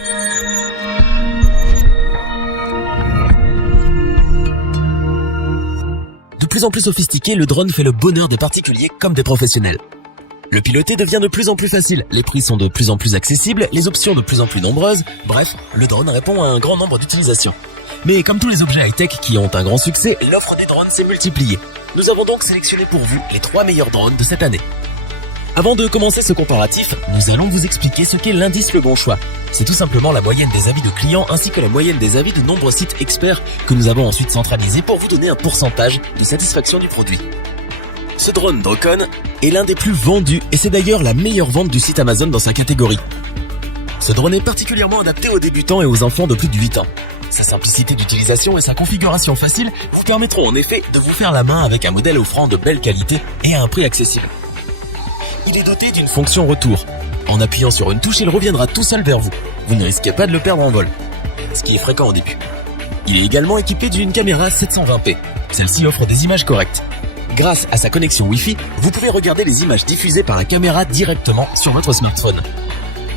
De plus en plus sophistiqué, le drone fait le bonheur des particuliers comme des professionnels. Le piloter devient de plus en plus facile, les prix sont de plus en plus accessibles, les options de plus en plus nombreuses, bref, le drone répond à un grand nombre d'utilisations. Mais comme tous les objets high-tech qui ont un grand succès, l'offre des drones s'est multipliée. Nous avons donc sélectionné pour vous les 3 meilleurs drones de cette année. Avant de commencer ce comparatif, nous allons vous expliquer ce qu'est l'indice Le Bon Choix. C'est tout simplement la moyenne des avis de clients ainsi que la moyenne des avis de nombreux sites experts que nous avons ensuite centralisés pour vous donner un pourcentage de satisfaction du produit. Ce drone Drocon est l'un des plus vendus et c'est d'ailleurs la meilleure vente du site Amazon dans sa catégorie. Ce drone est particulièrement adapté aux débutants et aux enfants de plus de 8 ans. Sa simplicité d'utilisation et sa configuration facile vous permettront en effet de vous faire la main avec un modèle offrant de belle qualité et à un prix accessible. Il est doté d'une fonction retour. En appuyant sur une touche, il reviendra tout seul vers vous. Vous ne risquez pas de le perdre en vol, ce qui est fréquent au début. Il est également équipé d'une caméra 720p. Celle-ci offre des images correctes. Grâce à sa connexion Wi-Fi, vous pouvez regarder les images diffusées par la caméra directement sur votre smartphone.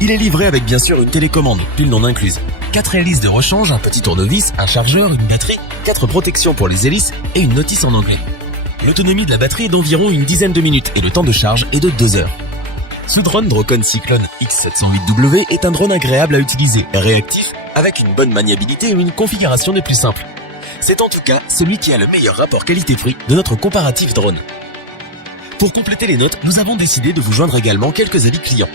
Il est livré avec bien sûr une télécommande, pile non incluse, 4 hélices de rechange, un petit tournevis, un chargeur, une batterie, 4 protections pour les hélices et une notice en anglais. L'autonomie de la batterie est d'environ une dizaine de minutes et le temps de charge est de 2 heures. Ce drone Drocon Cyclone X708W est un drone agréable à utiliser, réactif, avec une bonne maniabilité et une configuration des plus simples. C'est en tout cas celui qui a le meilleur rapport qualité-prix de notre comparatif drone. Pour compléter les notes, nous avons décidé de vous joindre également quelques avis clients.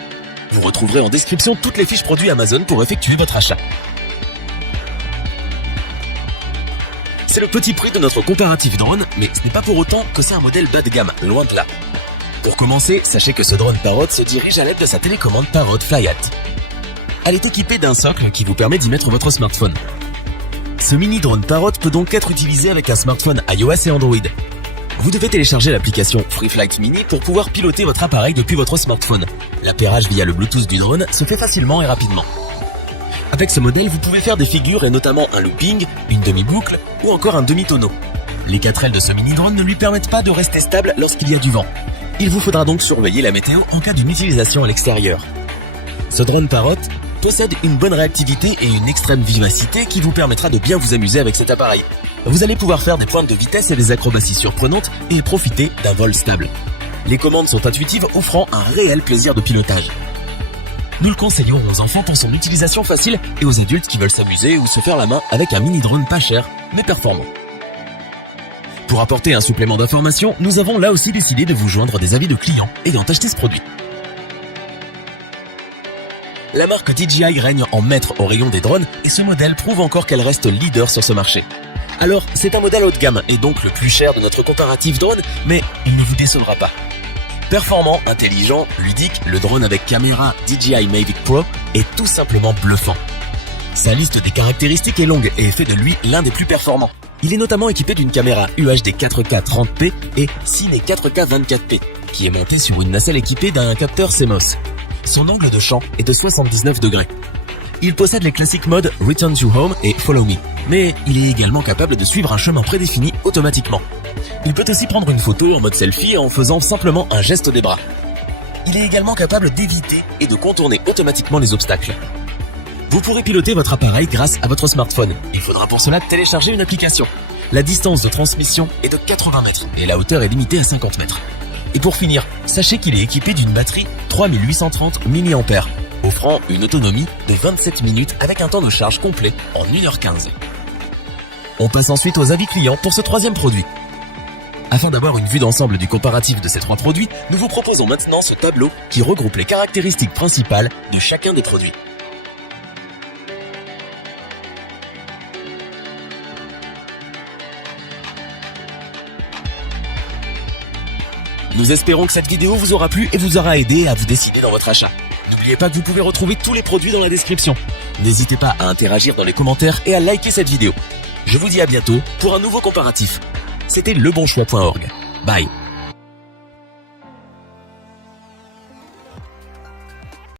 Vous retrouverez en description toutes les fiches produits Amazon pour effectuer votre achat. C'est le petit prix de notre comparatif drone, mais ce n'est pas pour autant que c'est un modèle bas de gamme, loin de là. Pour commencer, sachez que ce drone Parrot se dirige à l'aide de sa télécommande Parrot Flyat. Elle est équipée d'un socle qui vous permet d'y mettre votre smartphone. Ce mini drone Parrot peut donc être utilisé avec un smartphone iOS et Android. Vous devez télécharger l'application Free Flight Mini pour pouvoir piloter votre appareil depuis votre smartphone. L'appairage via le Bluetooth du drone se fait facilement et rapidement. Avec ce modèle, vous pouvez faire des figures et notamment un looping, une demi-boucle ou encore un demi-tonneau. Les 4 ailes de ce mini drone ne lui permettent pas de rester stable lorsqu'il y a du vent. Il vous faudra donc surveiller la météo en cas d'une utilisation à l'extérieur. Ce drone Parrot possède une bonne réactivité et une extrême vivacité qui vous permettra de bien vous amuser avec cet appareil. Vous allez pouvoir faire des pointes de vitesse et des acrobaties surprenantes et profiter d'un vol stable. Les commandes sont intuitives, offrant un réel plaisir de pilotage. Nous le conseillons aux enfants pour son utilisation facile et aux adultes qui veulent s'amuser ou se faire la main avec un mini drone pas cher mais performant. Pour apporter un supplément d'information, nous avons là aussi décidé de vous joindre des avis de clients ayant acheté ce produit. La marque DJI règne en maître au rayon des drones et ce modèle prouve encore qu'elle reste leader sur ce marché. Alors, c'est un modèle haut de gamme et donc le plus cher de notre comparatif drone, mais il ne vous décevra pas. Performant, intelligent, ludique, le drone avec caméra DJI Mavic Pro est tout simplement bluffant. Sa liste des caractéristiques est longue et fait de lui l'un des plus performants. Il est notamment équipé d'une caméra UHD 4K 30p et Cine 4K 24p, qui est montée sur une nacelle équipée d'un capteur CMOS. Son angle de champ est de 79 degrés. Il possède les classiques modes Return to Home et Follow Me, mais il est également capable de suivre un chemin prédéfini automatiquement. Il peut aussi prendre une photo en mode selfie en faisant simplement un geste des bras. Il est également capable d'éviter et de contourner automatiquement les obstacles. Vous pourrez piloter votre appareil grâce à votre smartphone. Il faudra pour cela télécharger une application. La distance de transmission est de 80 mètres et la hauteur est limitée à 50 mètres. Et pour finir, sachez qu'il est équipé d'une batterie 3830 mAh, offrant une autonomie de 27 minutes avec un temps de charge complet en 1h15. On passe ensuite aux avis clients pour ce troisième produit. Afin d'avoir une vue d'ensemble du comparatif de ces 3 produits, nous vous proposons maintenant ce tableau qui regroupe les caractéristiques principales de chacun des produits. Nous espérons que cette vidéo vous aura plu et vous aura aidé à vous décider dans votre achat. N'oubliez pas que vous pouvez retrouver tous les produits dans la description. N'hésitez pas à interagir dans les commentaires et à liker cette vidéo. Je vous dis à bientôt pour un nouveau comparatif. C'était lebonchoix.org. Bye.